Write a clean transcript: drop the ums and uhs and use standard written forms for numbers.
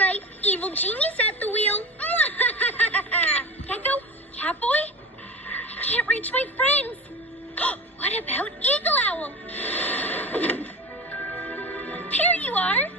right. Evil genius at the wheel. Gecko? Catboy? I can't reach my friends. What about Eagle Owl? There you are.